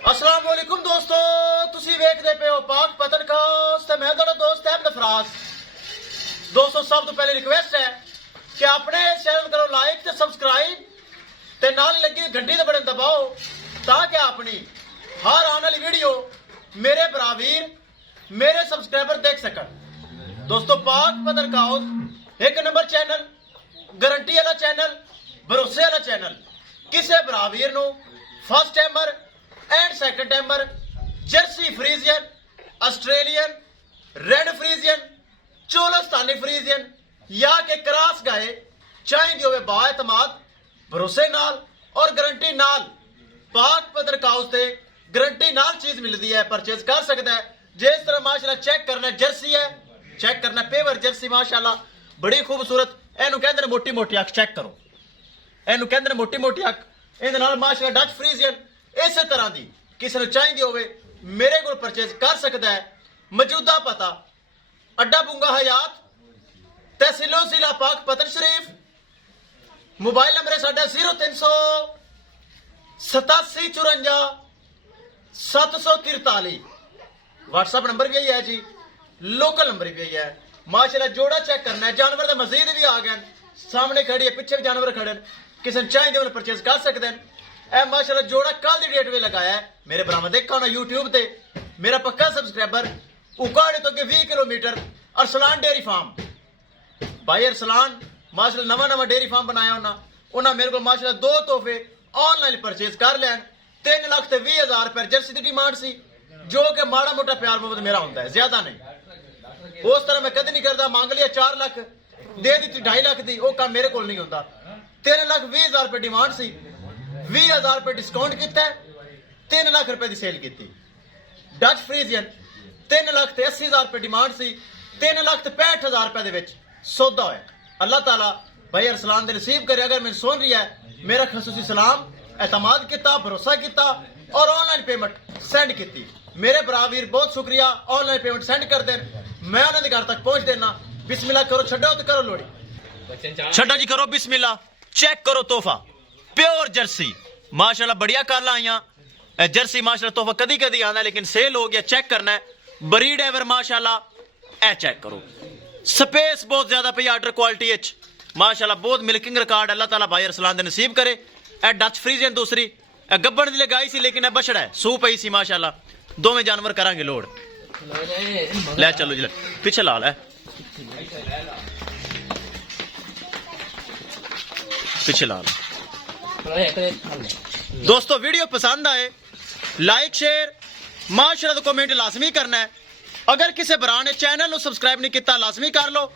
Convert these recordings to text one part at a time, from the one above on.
अस्सलाम वालेकुम दोस्तों, तुसी वेखदे पे हो पाक पतनकास्ट ते मैं तुहाडा दोस्त अहमद फराज। दोस्तों सब तो पहले रिक्वेस्ट है कि अपने चैनल करो लाइक ते सब्सक्राइब ते नाल लगी घंटी दे बटन दबाओ ताकि अपनी हर आने वाली वीडियो मेरे बरावीर मेरे सब्सक्राइबर देख सकन। दोस्तों पाक पतनकास्ट एक नंबर चैनल, गारंटी वाला चैनल, भरोसे वाला चैनल। किसी बरावीर नूं first timer and second timer Jersey Friesian, Australian, red Friesian, Cholistani Friesian या के क्रॉस गाए चाहिए होवे बाएतमाद भरोसे नाल और गारंटी नाल पाक पतनकास्ट ते गारंटी नाल चीज मिलती है, परचेज कर सकता है। जिस तरह माशाल्लाह चेक करना जर्सी है, चेक करना पेवर जर्सी माशाल्लाह बड़ी खूबसूरत। एनू कहते हैं मोटी मोटी अख, चेक करो एनू कहते हैं मोटी मोटी अख। इहदे नाल माशाल्लाह डच फ्रीजियन इस तरह की किसी ने चाहिए होवे मेरे को परचेज कर सकता है। मौजूदा पता अड्डा बुंगा हयात, तहसीलो जिला पाक पतन शरीफ। मोबाइल नंबर है साडा 038754 व्हाट्सएप नंबर भी यही है जी, लोकल नंबर भी यही है। माशाल्लाह जोड़ा चेक करना है, जानवर तो मजीद भी आ गए, सामने खड़ी है, पीछे भी जानवर खड़े, किसी ने चाहिए उन्हें परचेज कर सकते हैं। ए माशाल्लाह जोड़ा कल की डेट में लगाया है, मेरे बराबर देखा होना यूट्यूब पे। मेरा पक्का सब्सक्राइबर उकाड़े तो के 20 किलोमीटर अरसलान डेयरी फार्म, भाई अरसलान माशाल्लाह नवा नवा डेयरी फार्म बनाया उन्हें मेरे को माशाल्लाह 2 तोहफे ऑनलाइन परचेज कर लैन। 3,20,000 रुपए जर्सी की डिमांड सी, जो कि माड़ा मोटा प्यार मोहब्बत मेरा होता है, ज्यादा नहीं। उस तरह मैं कदे नहीं करता, मांग लिया 4 लाख दे दी 2.5 लाख की, वो काम मेरे को नहीं होता। 3,20,000 रुपए डिमांड सी, 20,000 रुपए डिस्काउंट किया, 3 लाख रुपए की सेल की। डच फ्रीजियन 3,80,000 रुपए डिमांड सी, 3,65,000 रुपए के सौदा होया। अल्लाह ताला भाई अरसलान दे नसीब करे। अगर मैं सुन रही है मेरा खसूसी सलाम, एतमाद किया, भरोसा किया और ऑनलाइन पेमेंट सेंड की। मेरे बरावीर बहुत शुक्रिया, ऑनलाइन पेमेंट सेंड कर दें, मैं उन्होंने घर तक पहुंच देना। बिस्मिल्लाह करो, छड्डो तो करो लोड़ी, छड्डा जी करो बिस्मिल्लाह। चेक करो तोहफा प्योर जर्सी माशाल्लाह, बढ़िया कल आईया जर्सी माशाल्लाह। तोहफा कदी कदी आना लेकिन सेल हो गया, चेक करना है। बरीड एवर माशाल्लाह, ए चेक करो, स्पेस बहुत ज्यादा पई, आर्डर क्वालिटी माशाल्लाह, बहुत मिल्किंग रिकॉर्ड। अल्लाह ताला भाई अरसलान दे नसीब करे। ए डच फ्रीजियन दूसरी गब्बन दी लगाई सी लेकिन ए बछड़ा है, सू पई सी माशाल्लाह। दोवें जानवर करांगे लोड। ले चलो जी, पीछे ला ले, पीछे ला ले। दोस्तों वीडियो पसंद आए लाइक शेयर माशाल्लाह तो कमेंट लाजमी करना है। अगर किसी भरा ने चैनल सब्सक्राइब नहीं किया लाजमी कर लो,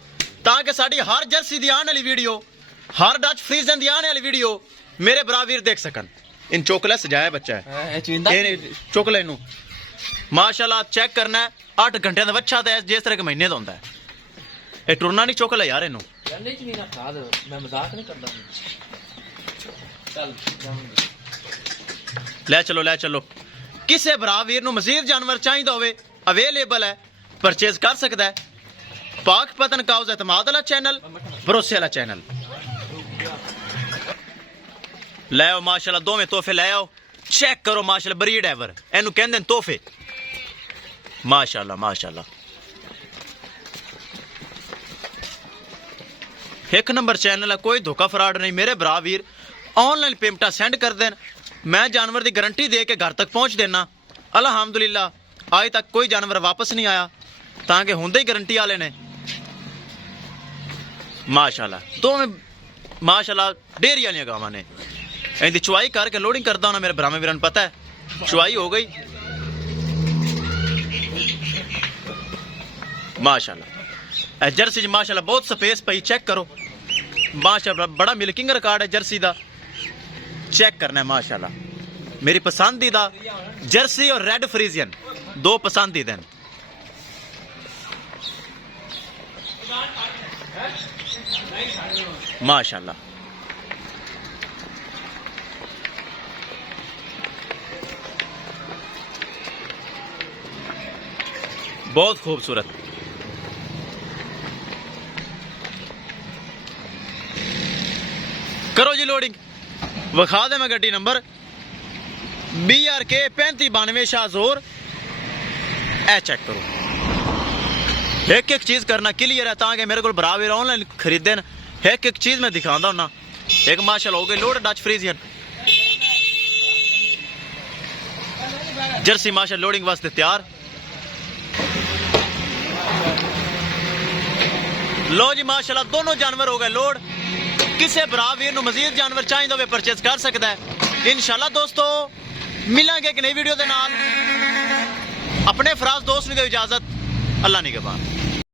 ताकि साड़ी हर जर्सी दी आने वाली वीडियो, हर डच फ्रीजन दी आने वाली वीडियो मेरे बरावीर देख सकन। इन चोकला सजाया बच्चा है, चोकला इनू माशाल्लाह चेक करना है। 8 घंटे का बच्चा तो जिस तरह के महीने का होता है, ये टुरना नहीं चोकला यार इनू। ले चलो ले चलो। किसी बरावीर नूं मजीद जानवर चाहिए होवे अवेलेबल है, परचेज कर सकता है। पाक पतनकास्ट एतमाद वाला चैनल, भरोसे वाला चैनल। ले आओ माशाल्लाह, दोवें तोहफे ले आओ, चेक करो माशाल्लाह। बरीड एवर एनू कहंदे ने तोहफे माशाल्लाह माशाल्लाह। एक नंबर चैनल है, कोई धोखा फ्रॉड नहीं। मेरे बरावीर ऑनलाइन पेमेंट सेंड कर देन, मैं जानवर की गारंटी दे के घर तक पहुंच देना। अल्हम्दुलिल्लाह आज तक कोई जानवर वापस नहीं आया, ताकि होंदे ही गारंटी वाले ने माशाल्लाह। दोवें माशाल्लाह डेयरी वाली गावां ने। इनकी चुवाई करके लोडिंग करता हूं, मेरे ब्राह्मण वीरां पता है चुवाई हो गई माशाल्लाह। जर्सी माशाल्लाह बहुत स्पेस पई, चेक करो माशाल्लाह, बड़ा मिल्किंग रिकॉर्ड है जर्सी का, चेक करना है माशाल्लाह। मेरी पसंदीदा जर्सी और रेड फ्रीजियन 2 पसंदीदा हैं। माशाल्लाह बहुत खूबसूरत। करो जी लोडिंग, विखा दे मैं गड्डी नंबर BRK 3592 शाहजोर। ए चेक करो, एक एक चीज करना क्लियर है ताकि मेरे को बराबर ऑनलाइन खरीदे। एक एक चीज मैं दिखाता हूं ना। एक माशाल्लाह हो गई लोड डच फ्रीजियन जर्सी माशा लोडिंग वास्ते तैयार। लो जी माशाल्लाह दोनों जानवर हो गए लोड। किसे भरा वीर मजीद जानवर चाहिए तो वे परचेज कर सकता है। इंशाल्लाह दोस्तों मिलेंगे एक नई वीडियो के नाल। अपने फराज दोस्त ने इजाजत, अल्लाह निगहबान।